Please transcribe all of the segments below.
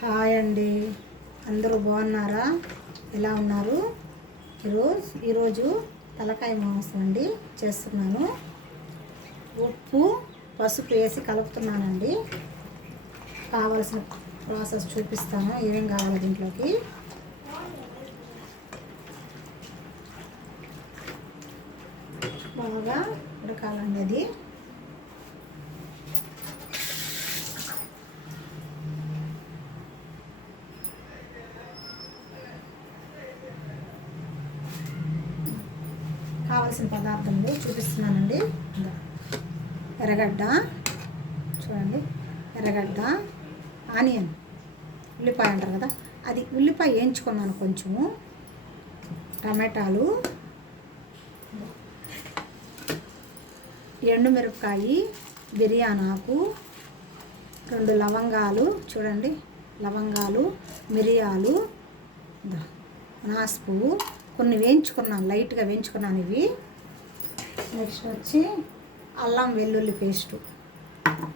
Hi అండి, అందరూ బాగున్నారా? ఎలా ఉన్నారు? ఈరోజు తలకాయ మాంసం అండి చేస్తున్నాను. ఉప్పు పసుపు వేసి కలుపుతున్నానండి. కావలసిన ప్రాసెస్ చూపిస్తాను, ఏమేం కావాలి దీంట్లోకి. బాగా ఉడకాలండి అది. కావాల్సిన పదార్థాలు చూపిస్తున్నానండి. ఎర్రగడ్డ చూడండి, ఎర్రగడ్డ, ఆనియన్, ఉల్లిపాయ అంటారు కదా, అది ఉల్లిపాయ వేయించుకున్నాను కొంచెము, టమాటాలు, ఎండుమిరపకాయ, బిర్యానీ ఆకు, 2 లవంగాలు చూడండి, లవంగాలు, మిరియాలు, నాసు పువ్వు, కొన్ని వేయించుకున్నాను, లైట్గా వేయించుకున్నాను ఇవి. నెక్స్ట్ వచ్చి అల్లం వెల్లుల్లి పేస్టు,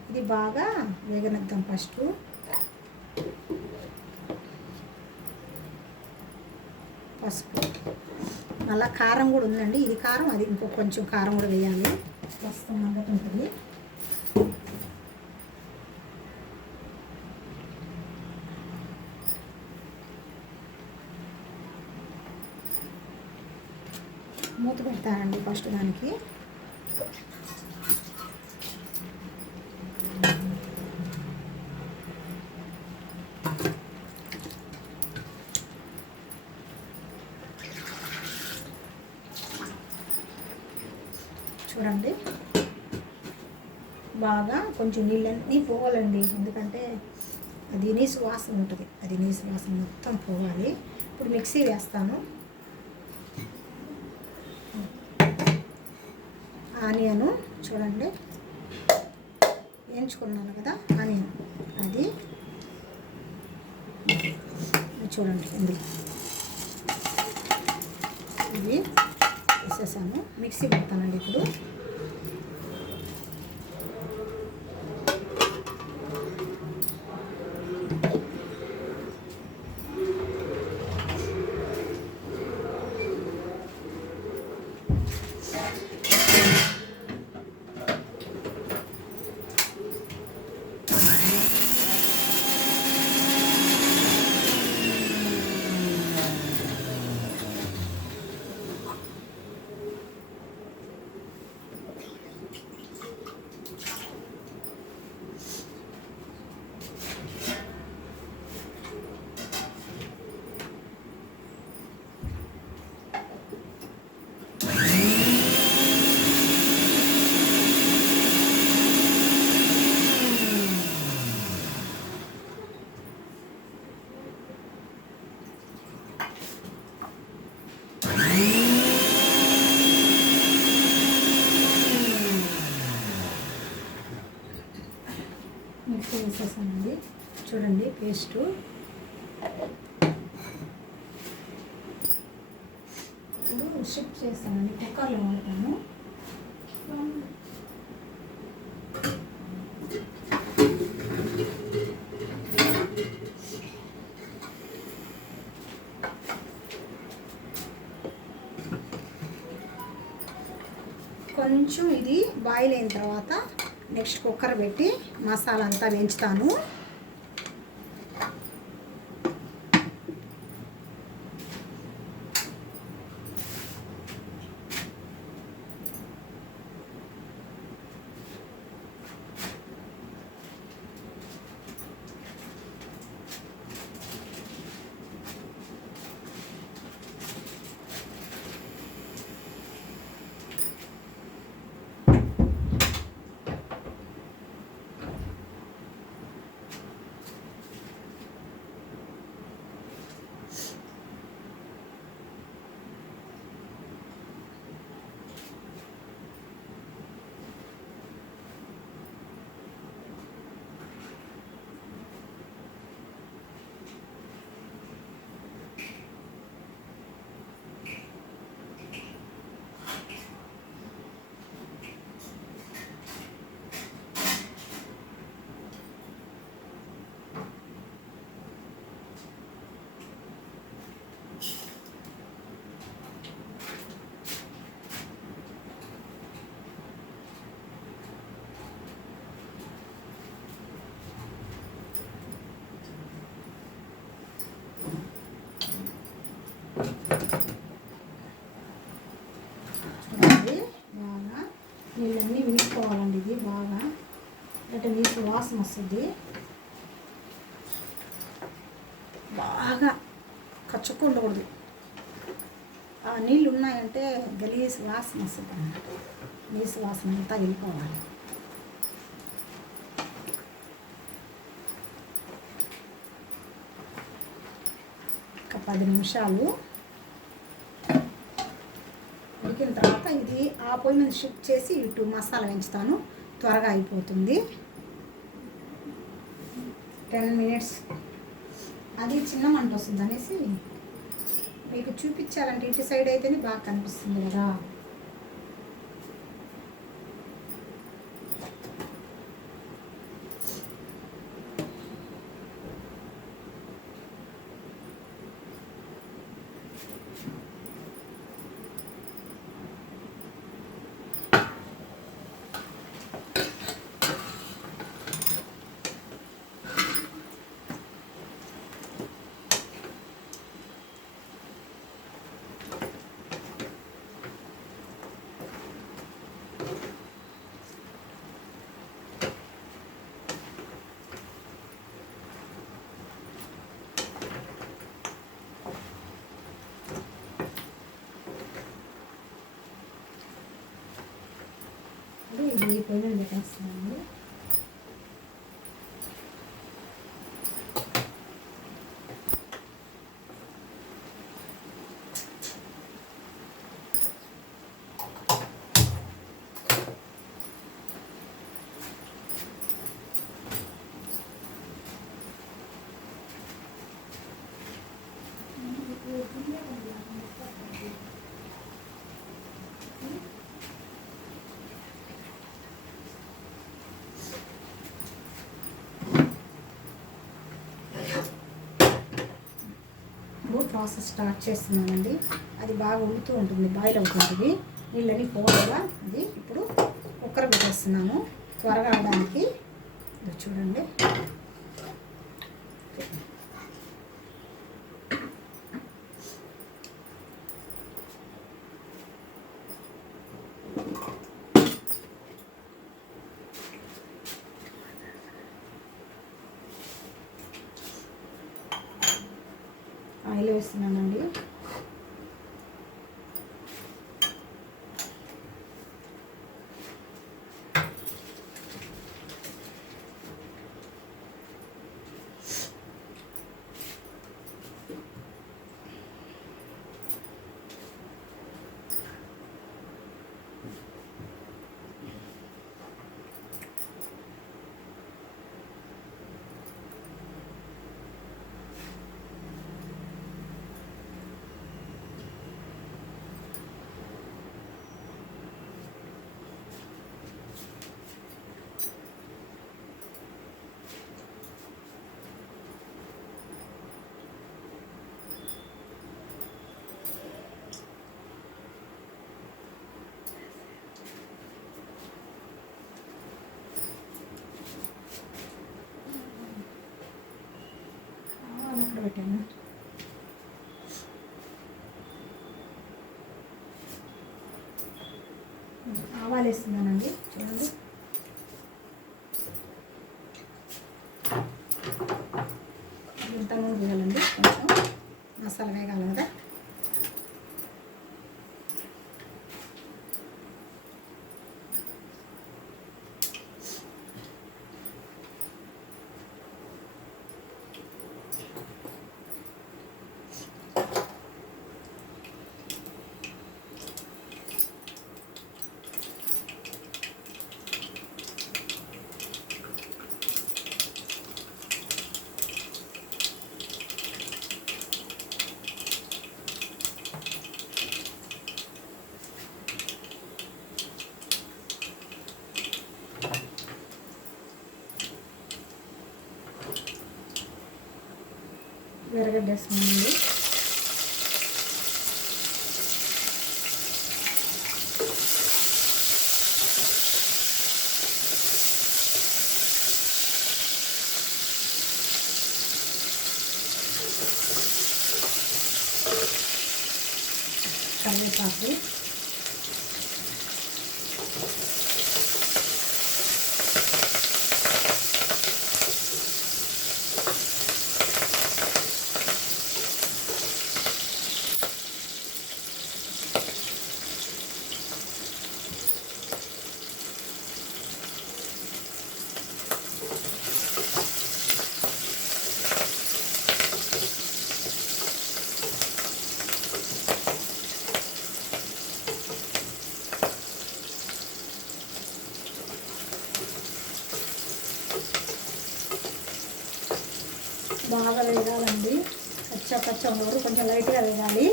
ఇది బాగా వేగనిద్దాం ఫస్ట్. పసుపు, మళ్ళీ కారం కూడా ఉందండి, ఇది కారం, అది ఇంకో కొంచెం కారం కూడా వేయాలి, ప్రస్తుతం మగ్గట ఉంటుంది. మూత పెడతానండి ఫస్ట్ దానికి. చూడండి, బాగా కొంచెం నీళ్ళన్నీ పోవాలండి, ఎందుకంటే అది నీసు వాసన ఉంటుంది, అది నీసు వాసన మొత్తం పోవాలి. ఇప్పుడు మిక్సీ వేస్తాను. ఆనియను చూడండి, వేయించుకున్నాను కదా ఆనియన్, అది చూడండి ఇందులో ఇవి వేసేసాను. మిక్సీ పెడతానండి ఇప్పుడు. మిక్సీ వేసేసానండి, చూడండి పేస్టు. ఇప్పుడు షిఫ్ట్ చేస్తానండి, కుక్కర్లో వాడతాను. కొంచెం ఇది బాయిల్ అయిన తర్వాత నెక్స్ట్ కుక్కర్ పెట్టి మసాలా అంతా వేయించుతాను. వాసన వస్తుంది. బాగా కచ్చుకు ఉండకూడదు. ఆ నీళ్ళు ఉన్నాయంటే గలీజ్ వాసన వస్తుంది అన్నమాట. నీసు వాసన అంతా వెళ్ళిపోవాలి. ఒక 10 నిమిషాలు ఉడికిన తర్వాత ఇది ఆ పొయ్యి మీద షిఫ్ట్ చేసి ఇటు మసాలా వేయించుతాను. త్వరగా అయిపోతుంది. 10 మినిట్స్. అది చిన్న మంట వస్తుంది అనేసి మీకు చూపించాలంటే ఇటు సైడ్ అయితేనే బాగా కనిపిస్తుంది కదా. ఇది పొయ్యి మీద పెట్టేస్తున్నాను. ప్రాసెస్ స్టార్ట్ చేస్తున్నానండి. అది బాగా ఉడుతూ ఉంటుంది, బాయిల్ అవుతుంది. నీళ్ళని పోగా అది ఇప్పుడు కుక్కర్ పెట్టేస్తున్నాను త్వరగా అవడానికి. ఇది చూడండి. ఆయిల్ వేస్తున్నానండి. పెట్టాను. ఆవాలు వేస్తున్నానండి. చూడండి, ఇంత నూనె వేయాలండి. కొంచెం మసాలా వేగాలి కదా. ఎర్రగడ్డ వేస్తున్నానండి. కరివేపాకు, బాగా వేగాలండి. పచ్చ వరకు కొంచెం లైట్గా వేగాలి.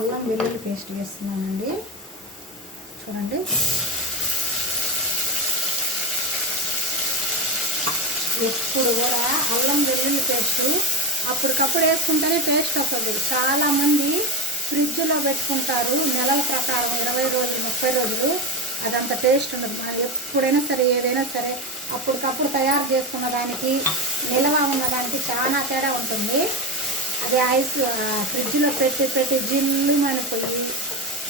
అల్లం వెల్లుల్లి పేస్ట్ వేస్తున్నానండి. చూడండి, ఎప్పుడు కూడా అల్లం వెల్లుల్లి పేస్ట్ అప్పటికప్పుడు వేసుకుంటేనే టేస్ట్ వస్తుంది. చాలామంది ఫ్రిడ్జ్లో పెట్టుకుంటారు నెలల ప్రకారం, 20 రోజులు 30 రోజులు. అదంత టేస్ట్ ఉండదు. మనం ఎప్పుడైనా సరే ఏదైనా సరే అప్పటికప్పుడు తయారు చేసుకున్న దానికి నిల్వ ఉన్నదానికి చాలా తేడా ఉంటుంది. అది ఐస్ ఫ్రిడ్జ్లో పెట్టి జిల్లు మనిపోయి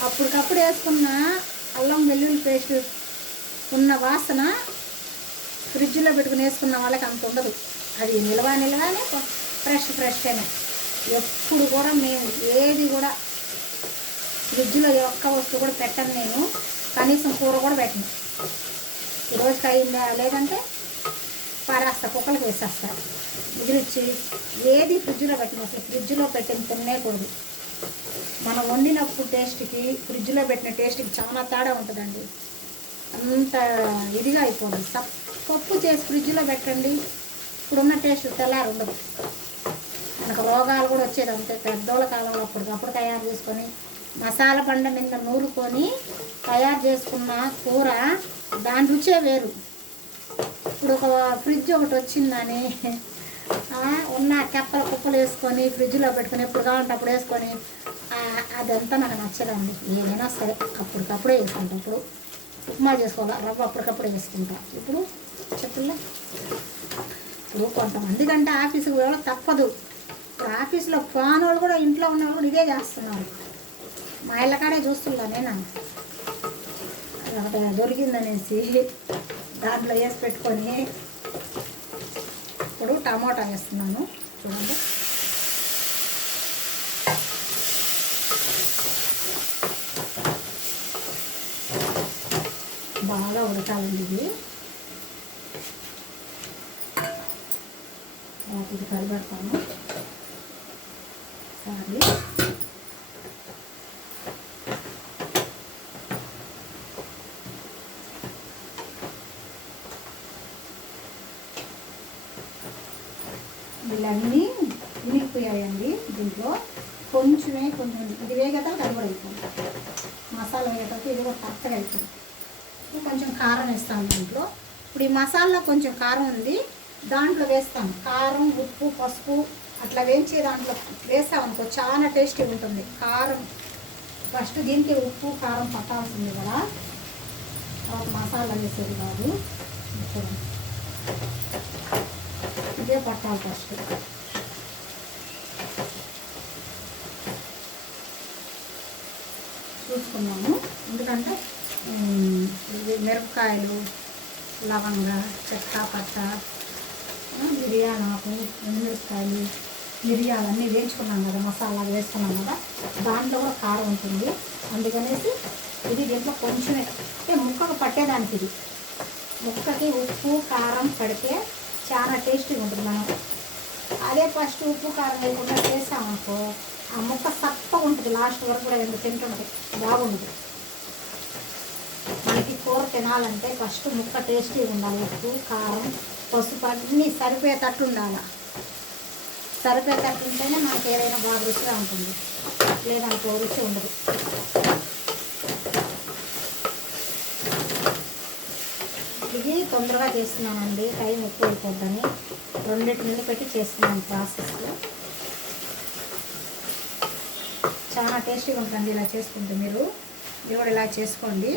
అప్పటికప్పుడు వేసుకున్న అల్లం వెల్లుల్లి పేస్ట్ ఉన్న వాసన ఫ్రిడ్జ్లో పెట్టుకుని వేసుకున్న వాళ్ళకి అంత ఉండదు. అది నిల్వనే ఫ్రెష్గానే. ఎప్పుడు కూడా మేము ఏది కూడా ఫ్రిడ్జ్లో ఒక్క వస్తువు కూడా పెట్టను. నేను కనీసం కూర కూడా పెట్టను. ఈరోజుకి అయిందా లేదంటే పారేస్తా, కుక్కలకు వేసేస్తా. మిగిలిచ్చి ఏది ఫ్రిడ్జ్లో పెట్టిన, అసలు ఫ్రిడ్జ్లో పెట్టిన తినేకూడదు. మనం వండినప్పుడు టేస్ట్కి ఫ్రిడ్జ్లో పెట్టిన టేస్ట్కి చాలా తేడా ఉంటుందండి. అంత ఇదిగా అయిపోదు. పప్పు చేసి ఫ్రిడ్జ్లో పెట్టండి, ఇప్పుడున్న టేస్ట్ తెల్లారు ఉండదు. మనకు రోగాలు కూడా వచ్చేది అంతే. పెద్దోళ్ళ కాలంలో అప్పటికప్పుడు తయారు చేసుకొని మసాలా బండ మీద నూరుకొని తయారు చేసుకున్న కూర దాని రుచే వేరు. ఇప్పుడు ఒక ఫ్రిడ్జ్ ఒకటి వచ్చిందని ఉన్న కెప్పల కుప్పలు వేసుకొని ఫ్రిడ్జ్లో పెట్టుకొని ఎప్పుడు కావాలంటే అప్పుడు వేసుకొని అదంతా నాకు నచ్చదండి. ఏదైనా సరే అప్పటికప్పుడే వేసుకుంటాం. ఇప్పుడు ఉప్మా చేసుకోవాలి, రవ్వ అప్పటికప్పుడే వేసుకుంటాం. ఇప్పుడు చెప్పుల్లో ఇప్పుడు కొంతమంది కంటే ఆఫీసుకు పోవడం తప్పదు. ఇప్పుడు ఆఫీసులో పోని వాళ్ళు కూడా ఇంట్లో ఉన్న వాళ్ళు కూడా ఇదే చేస్తున్నారు. మా ఇళ్ళ కాడే చూస్తున్నా నేను. ఒకటి దొరికిందనేసి దాంట్లో వేసి పెట్టుకొని ఇప్పుడు టమాటా వేస్తున్నాను. చూడండి, బాగా ఉడకాలండి. ఇది కలిపెడతాను సారీ. వీళ్ళన్నీ ఉనికిపోయాయండి. దీంట్లో కొంచెం ఇది వేగతా కలబడైపోయింది. మసాలా వేగతా ఇది కూడా కరెక్ట్గా అయిపోయింది. కొంచెం కారం వేస్తాను దీంట్లో. ఇప్పుడు ఈ మసాలా కొంచెం కారం ఉంది, దాంట్లో వేస్తాను. కారం, ఉప్పు, పసుపు అట్లా వేయించి దాంట్లో వేస్తామనుకో చాలా టేస్టీ ఉంటుంది. కారం ఫస్ట్ దీనికి ఉప్పు కారం పట్టాల్సింది కదా, తర్వాత మసాలా వేసేది కాదు. ఇదే పట్టాలి ఫస్ట్. చూసుకున్నాము, ఎందుకంటే మిరపకాయలు, లవంగ, చెక్క, పట్ట, బిర్యానాకు, మిరపకాయలు, మిరియాలన్నీ వేయించుకున్నాం కదా, మసాలా వేసుకున్నాం కదా, దాంట్లో కూడా కారం ఉంటుంది. అందుకనేసి ఇది దీంట్లో కొంచెమే ముక్కకు పట్టేదానికి, ఇది ముక్కకి ఉప్పు కారం పడితే చాలా టేస్టీగా ఉంటుంది. మనం అదే ఫస్ట్ ఉప్పు కారం వేయకుండా చేసామనుకో ఆ ముక్క సప్పగా ఉంటుంది. లాస్ట్ వరకు కూడా ఎందుకు తింటుంటే బాగుంటుంది. మనకి కూర తినాలంటే ఫస్ట్ ముక్క టేస్టీగా ఉండాలి. ఉప్పు కారం పసుపు అన్నీ సరిపోయేటట్టు ఉండాలి. సరిపోయేటట్టు ఉంటేనే మనకి ఏదైనా బాగా రుచిగా ఉంటుంది, లేదంటే రుచి ఉండదు. ఇది తొందరగా చేస్తున్నానండి, టైం ఎక్కువ అయిపోద్దని 2 నుండి పెట్టి చేస్తున్నాను ప్రాసెస్. చాలా టేస్టీగా ఉంటుంది ఇలా చేసుకుంటే. మీరు కూడా ఇలా చేసుకోండి.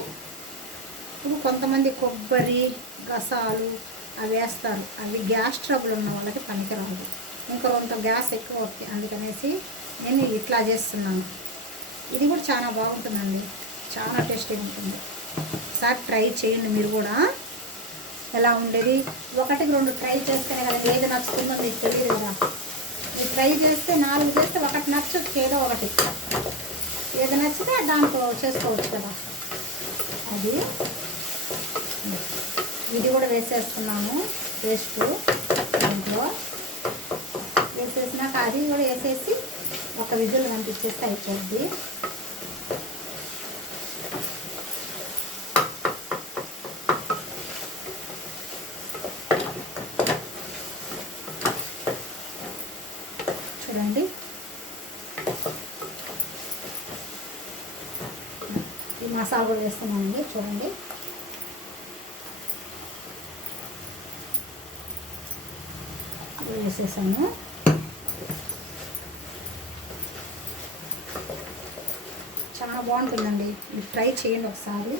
ఇప్పుడు కొంతమంది కొబ్బరి గసాలు అవి వేస్తారు, అవి గ్యాస్ ట్రబుల్ ఉన్న వాళ్ళకి పనికిరాదు, ఇంకా కొంత గ్యాస్ ఎక్కువ వస్తుంది. అందుకనేసి నేను ఇట్లా చేస్తున్నాను. ఇది కూడా చాలా బాగుంటుందండి, చాలా టేస్టీగా ఉంటుంది. ఒకసారి ట్రై చేయండి మీరు కూడా. ఎలా ఉండేది, 1-2 ట్రై చేస్తేనే కదా ఏది నచ్చుతుందో మీకు తెలియదు కదా. మీరు ట్రై చేస్తే 4 చేస్తే ఒకటి నచ్చచ్చు, ఏదో ఒకటి ఏది నచ్చితే దాంట్లో చేసుకోవచ్చు కదా. అది ఇది కూడా వేసేస్తున్నాము పేస్ట్. దాంట్లో వేసేసినాక అది కూడా వేసేసి ఒక విజిల్ పంపించేస్తే అయిపోద్ది. చూడండి, ఈ మసాలా కూడా వేస్తున్నామండి. చూడండి, వేసేసాము. చాలా బాగుంటుందండి, మీరు ట్రై చేయండి ఒకసారి,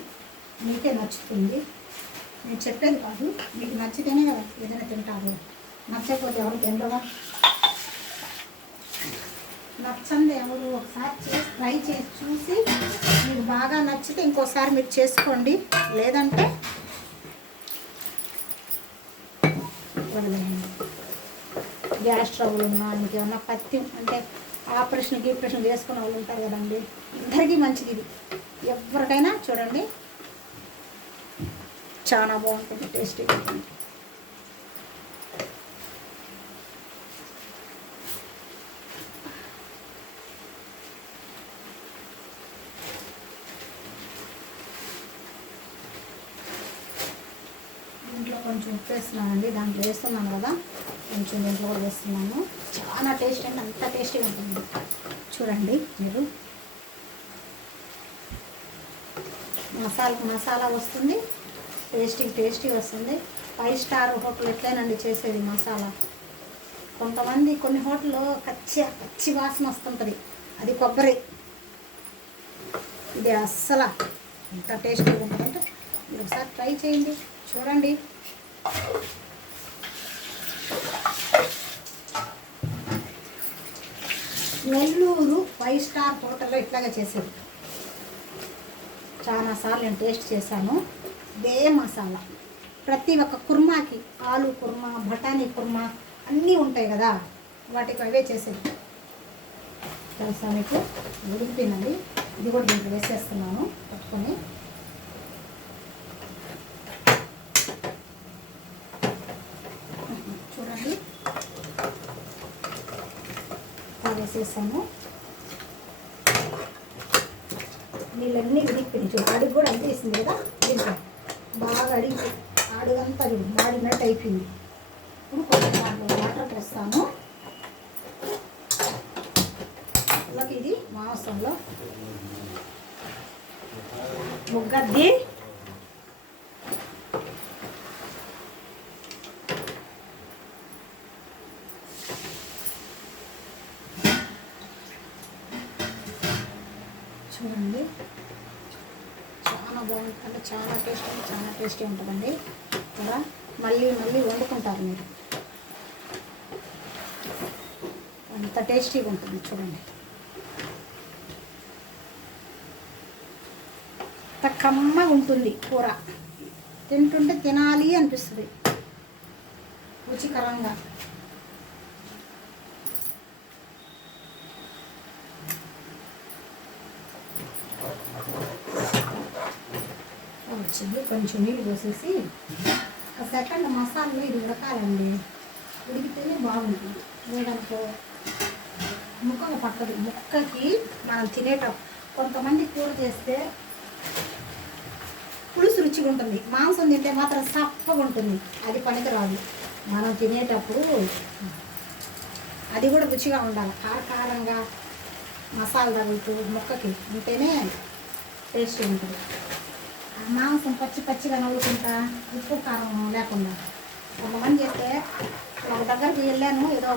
మీకే నచ్చుతుంది. నేను చెప్పేది కాదు, మీకు నచ్చితేనే కదా ఏదైనా తింటారు, నచ్చకపోతే ఎవరు తినరా. నచ్చంది ఎవరు, ఒకసారి ట్రై చేసి చూసి మీకు బాగా నచ్చితే ఇంకోసారి మీరు చేసుకోండి, లేదంటే వదిలేయండి. గ్యాస్ ట్రబుల్ ఉన్నా, ఇంకేమన్నా పత్తి అంటే ఆపరేషన్ చేసుకున్న వాళ్ళు ఉంటారు కదండి, అందరికీ మంచిది ఇది. ఎవరికైనా చూడండి, చాలా బాగుంటుంది, టేస్టీగా ఉంటుంది. దీంట్లో కొంచెం ఉప్పు వేస్తున్నానండి, దాంట్లో వేస్తున్నాను కదా, కొంచెం దీంట్లో కూడా వేస్తున్నాను. చాలా టేస్ట్ అంటే అంత టేస్టీగా ఉంటుంది. చూడండి మీరు, మసాలా వస్తుంది, టేస్టీ వస్తుంది. 5 స్టార్ హోటల్ ఎట్లయినండి చేసేది మసాలా. కొంతమంది కొన్ని హోటల్లో పచ్చి వాసన వస్తుంటుంది, అది కొబ్బరి. ఇది అస్సలు ఎంత టేస్టీగా ఉంటుందంటే మీరు ఒకసారి ట్రై చేయండి, చూడండి. నెల్లూరు 5 స్టార్ హోటల్లో ఇట్లాగే చేసేది. చాలాసార్లు నేను టేస్ట్ చేశాను. ఇదే మసాలా ప్రతి ఒక్క కుర్మాకి, ఆలు కుర్మా, బఠానీ కుర్మా అన్నీ ఉంటాయి కదా, వాటికి అవే చేసేది. తెలుసా మీకు, ఉడికిపోయిందండి. ఇది కూడా దీంట్లో వేసేస్తున్నాను పట్టుకొని. చూడండి, వేసేసాను. నీళ్ళన్నీ ఉడికిపోయి చూడు, అడుగు కూడా అంతేసింది కదా, దీంట్లో బాగా అడిగి అడుగంతా మాడినట్టు అయిపోయింది. ఇప్పుడు కొంచెం వాటర్ పోస్తాను. ఇది మాంసంలో ముగ్గద్ది చూడండి, చాలా బాగుంటుంది, చాలా టేస్టీ ఉంటుందండి కదా. మళ్ళీ వండుకుంటారు మీరు, అంత టేస్టీగా ఉంటుంది. చూడండి, అంత కమ్మగా ఉంటుంది కూర, తింటుంటే తినాలి అనిపిస్తుంది, రుచికరంగా. వచ్చింది కొంచెం నీళ్ళు పోసేసి ఒక సెకండ్ మసాలాలో ఇది ఉడకాలండి, ఉడికితేనే బాగుంటుంది. లేదనుకో ముక్కగా పట్టదు. ముక్కకి మనం తినేటప్పుడు కొంతమంది కూర చేస్తే పులుసు రుచిగా ఉంటుంది, మాంసం తింటే మాత్రం సప్పగా ఉంటుంది, అది పనికిరాదు. మనం తినేటప్పుడు అది కూడా రుచిగా ఉండాలి, కారంగా మసాలా తగులుతూ ముక్కకి ఉంటేనే టేస్టీ ఉంటుంది. మాంసం పచ్చిగా నవ్వుకుంటా ఉప్పు కారం లేకుండా. కొంతమంది చేస్తే ఒక దగ్గరికి వెళ్ళాను, ఏదో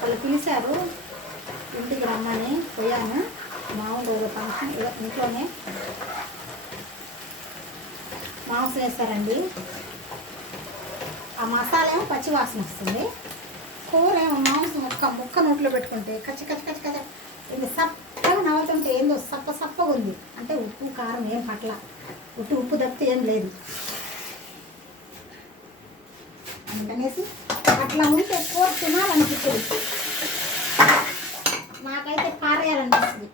వాళ్ళు పిలిచారు ఇంటికి రమ్మని పోయాను. మామూలు ఫంక్షన్ ఇంట్లోనే మాంసం వేస్తారండి. ఆ మసాలా ఏమో పచ్చి వాసన వస్తుంది, కూర ఏమో మాంసం ముక్క నోట్లో పెట్టుకుంటే కచ్చి కచ్చి కచ్చి కచ్చి ఇది సప్పగా నవ్వుతుంటే ఏందో సప్పగా ఉంది. అంటే ఉప్పు కారం ఏం పట్ల, ఉప్పు తప్పితే ఏం లేదు. అందుకనేసి అట్లా ఉంటే కూర తినాలనిపిస్తుంది. నాకైతే పారేయాలనిపిస్తుంది.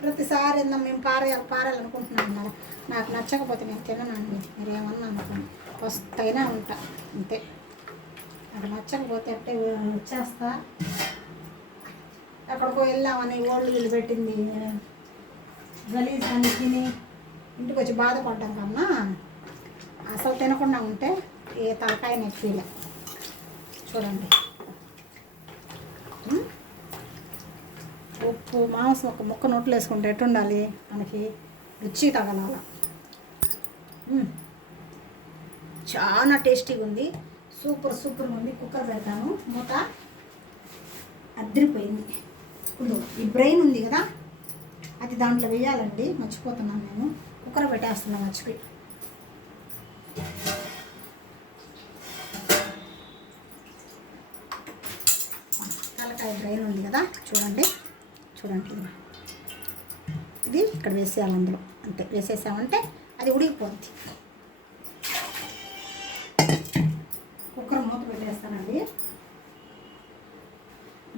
ప్రతిసారి మేము పారేయాలనుకుంటున్నాను కదా. నాకు నచ్చకపోతే నేను తిననండి, మీరు ఏమన్నా అనుకోండి, వస్తైనా ఉంటా అంతే. నాకు నచ్చకపోతే అంటే వచ్చేస్తా. ఎక్కడికో వెళ్ళామని ఓళ్ళు వీళ్ళు పెట్టింది గలీజ్ అని తిని ఇంటికి వచ్చి బాధపడ్డాం కన్నా అసలు తినకుండా ఉంటే ఏ తలకాయ నొప్పిలే. చూడండి, ఉప్పు మాంసం ఒక ముక్క నోట్లు వేసుకుంటే ఎట్టుండాలి, మనకి రుచి తగలాల. చాలా టేస్టీగా ఉంది, సూపర్గా ఉంది. కుక్కర్ పెడతాను, మూత అద్దరిపోయింది. ఇప్పుడు ఈ బ్రెయిన్ ఉంది కదా, అది దాంట్లో వేయాలండి. మర్చిపోతున్నాను నేను, కుక్కర్ పెట్టేస్తున్నాను మర్చిపోయి. తలకాయ బ్రెయిన్ ఉంది కదా, చూడండి ఇది ఇక్కడ వేసేయాలి అందులో. అంతే, వేసేసామంటే అది ఉడికిపోద్ది. కుక్కర్ మూత పెట్టేస్తానండి.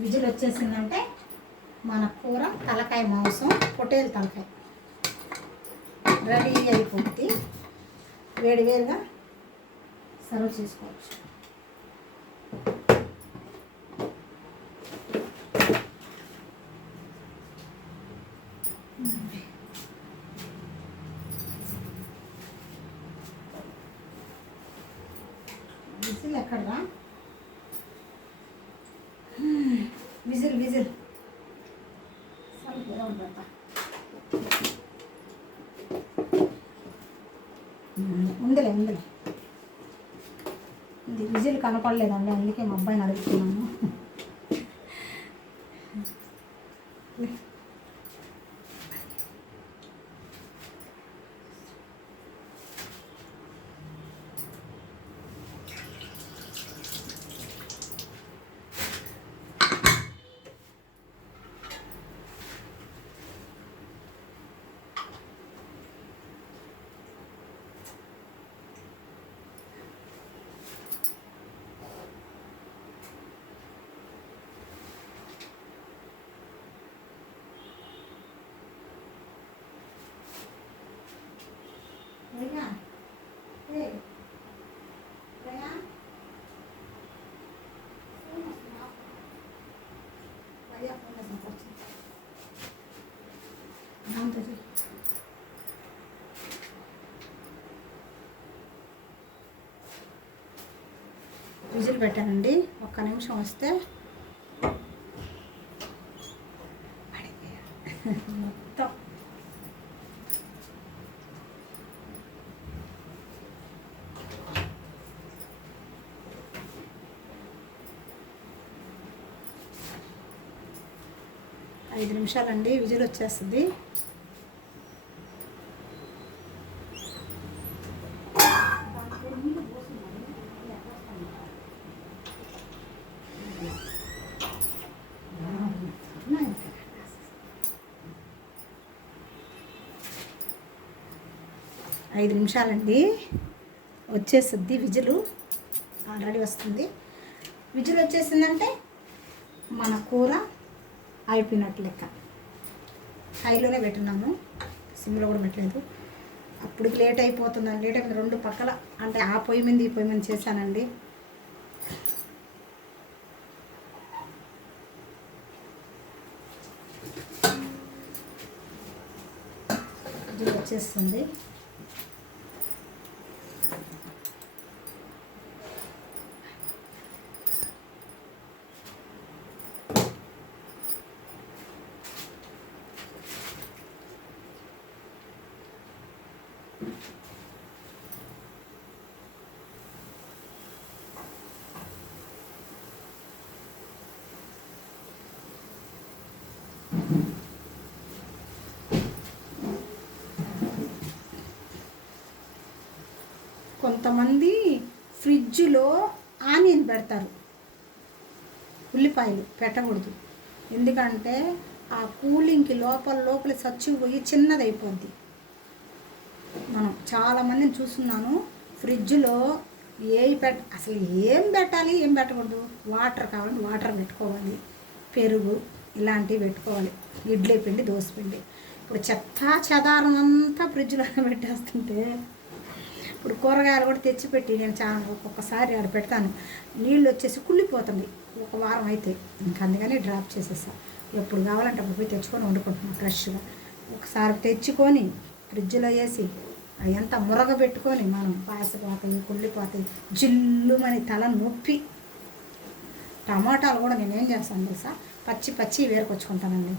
విజిల్ వచ్చేసిందంటే మన కూర తలకాయ మాంసం, పొట్టేలు తలకాయ రెడీ అయిపోద్ది. వేడిగా సర్వ్ చేసుకోవచ్చు. విజిల్ ఎక్కడరా, విజిల్ సరిగ్గా ఉంటుందా? ఉందిలే ఇది విజిల్ కనపడలేదండి, అందుకే మా అబ్బాయిని అడుగుతున్నాను. విజిల్ పెట్టానండి, ఒక్క నిమిషం వస్తే మొత్తం ఐదు నిమిషాలండి, విజిల్ వచ్చేస్తుంది. ఐదు నిమిషాలండి, వచ్చేస్తుంది విజిల్. ఆల్రెడీ వస్తుంది. విజిల్ వచ్చేసిందంటే మన కూర అయిపోయినట్టు లెక్క. హైలోనే పెట్టున్నాము, సిమ్లో కూడా పెట్టలేదు. అప్పటికి లేట్ అయిపోతుందండి. లేట్ అయిపోయింది, రెండు పక్కల అంటే ఆ పొయ్యి మీద ఈ పొయ్యి మీద చేశానండి. విజిల్ వచ్చేస్తుంది. ఉల్లిపాయలు పెట్టకూడదు. ఎందుకంటే ఆ కూలింగ్కి లోపల చచ్చిపోయి చిన్నదైపోద్ది. మనం చాలామందిని చూస్తున్నాను ఫ్రిడ్జ్లో అసలు ఏం పెట్టాలి ఏం పెట్టకూడదు. వాటర్ కావాలంటే వాటర్ పెట్టుకోవాలి, పెరుగు ఇలాంటివి పెట్టుకోవాలి, ఇడ్లీ పిండి దోశ పిండి. ఇప్పుడు చెదారం అంతా ఫ్రిడ్జ్లో పెట్టేస్తుంటే ఇప్పుడు కూరగాయలు కూడా తెచ్చిపెట్టి నేను చాలా ఒక్కొక్కసారి ఆడ పెడతాను, నీళ్ళు వచ్చేసి కుళ్ళిపోతుంది ఒక వారం అయితే. ఇంకా అందుకని డ్రాప్ చేసేసా. ఎప్పుడు కావాలంటే అప్పుడు పోయి తెచ్చుకొని వండుకుంటున్నాను ఫ్రెష్గా. ఒకసారి తెచ్చుకొని ఫ్రిడ్జ్లో వేసి అవంతా మురగ పెట్టుకొని మనం పాసిపోతాయి, కుళ్ళిపోతాయి, జిల్లుమని తల నొప్పి. టమాటాలు కూడా నేనేం చేస్తాను తెలుసా, పచ్చి వేరుకొచ్చుకుంటానండి.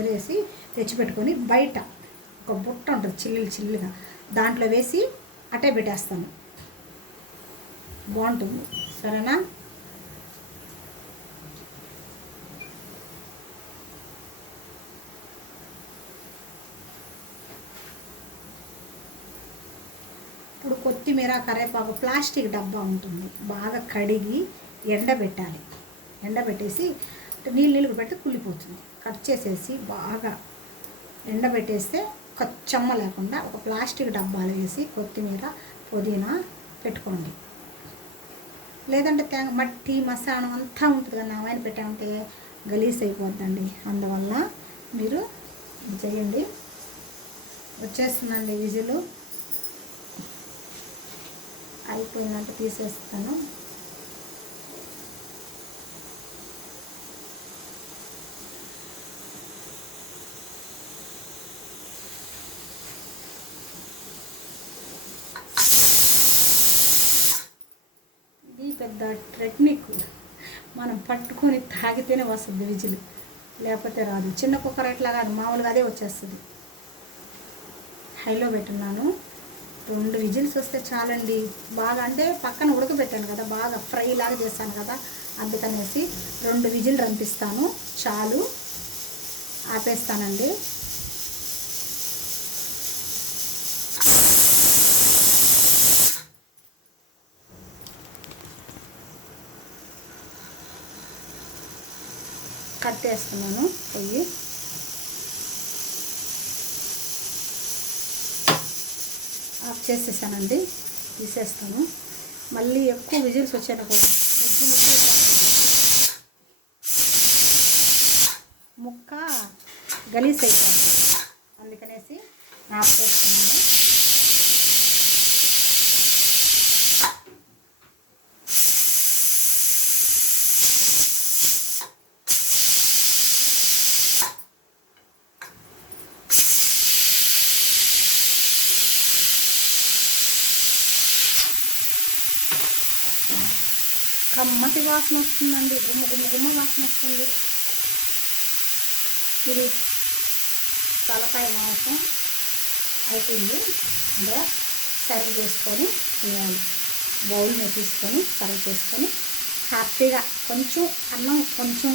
ఎరేసి తెచ్చిపెట్టుకొని బయట ఒక బుట్ట ఉంటుంది చిల్లుగా, దాంట్లో వేసి అట్టే పెట్టేస్తాను, బాగుంటుంది. సరేనా? ఇప్పుడు కొత్తిమీర కరివేపాకు ప్లాస్టిక్ డబ్బా ఉంటుంది, బాగా కడిగి ఎండబెట్టాలి. ఎండబెట్టేసి నీళ్ళు పెడితే కుళ్ళిపోతుంది. కట్ చేసేసి బాగా ఎండబెట్టేస్తే ఒక చెమ్మ లేకుండా ఒక ప్లాస్టిక్ డబ్బాలు వేసి కొత్తిమీర పుదీనా పెట్టుకోండి. లేదంటే మట్టి మసానం అంతా ఉంటుంది కదా, నామైన పెట్టామంటే గలీజ్ అయిపోద్దండి. అందువల్ల మీరు చేయండి. వచ్చేస్తుందండి విజిల్, అయిపోయిందంటే తీసేస్తాను. పెద్ద టెక్నిక్, మనం పట్టుకొని తాగితేనే వస్తుంది విజిల్, లేకపోతే రాదు. చిన్న కుక్కర్ ఎట్లా కాదు, మామూలుగా అదే వచ్చేస్తుంది. హైలో పెట్టున్నాను. 2 విజిల్స్ వస్తే చాలండి. బాగా అంటే పక్కన ఉడకబెట్టాను కదా, బాగా ఫ్రై లాగా చేస్తాను కదా, అందుకనేసి 2 విజిల్ రంపిస్తాను చాలు. ఆపేస్తానండి. కట్టేస్తున్నాను పొయ్యి. ఆఫ్ చేసేసానండి, తీసేస్తాను. మళ్ళీ ఎక్కువ విజిల్స్ వచ్చాక ముక్క గలీజ్ అయిపోతుంది, అందుకనేసి ఆఫ్ చేస్తున్నాను. కమ్మటి వాసన వస్తుందండి, గుమ్మ వాసన వస్తుంది. ఇది తలకాయ మాంసం అయిపోయింది. అంటే సర్వ్ చేసుకొని తినాలి. బౌల్ని తీసుకొని సర్వ్ చేసుకొని హ్యాపీగా. కొంచెం అన్నం కొంచెం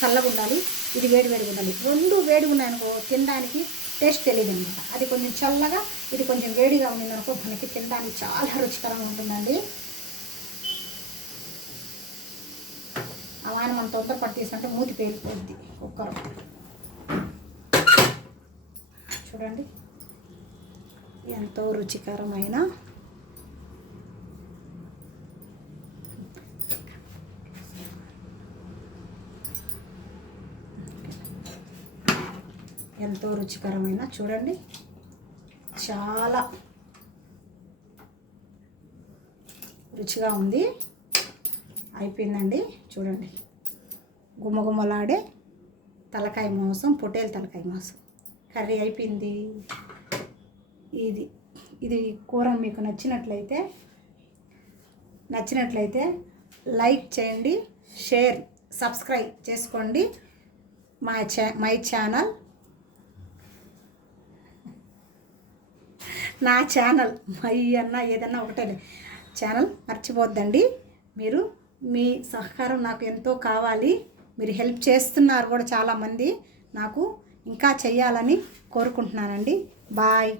చల్లగా ఉండాలి, ఇది వేడిగా ఉండాలి. 2 వేడిగా ఉన్నాయనుకో తినడానికి టేస్ట్ తెలియదు అనమాట. అది కొంచెం చల్లగా, ఇది కొంచెం వేడిగా ఉండిందనుకో మనకి తినడానికి చాలా రుచికరంగా ఉంటుందండి. ఆయన మనం తొందరపడి తీసుకుంటే మూతి పేలిపోద్ది కుక్కర్. చూడండి ఎంతో రుచికరమైన చూడండి, చాలా రుచిగా ఉంది. అయిపోయిందండి. చూడండి, గుమ్మలాడే తలకాయ మాంసం, పొట్టేలు తలకాయ మాంసం కర్రీ అయిపోయింది. ఇది కూర మీకు నచ్చినట్లయితే లైక్ చేయండి, షేర్, సబ్స్క్రైబ్ చేసుకోండి. మై ఛానల్, నా ఛానల్ మై అన్న ఏదన్నా ఒకటే ఛానల్ మర్చిపోద్దండి. మీరు మీ సహకారం నాకు ఎంతో కావాలి. మీరు హెల్ప్ చేస్తున్నారు కూడా చాలామంది. నాకు ఇంకా చెయ్యాలని కోరుకుంటున్నానండి. బాయ్.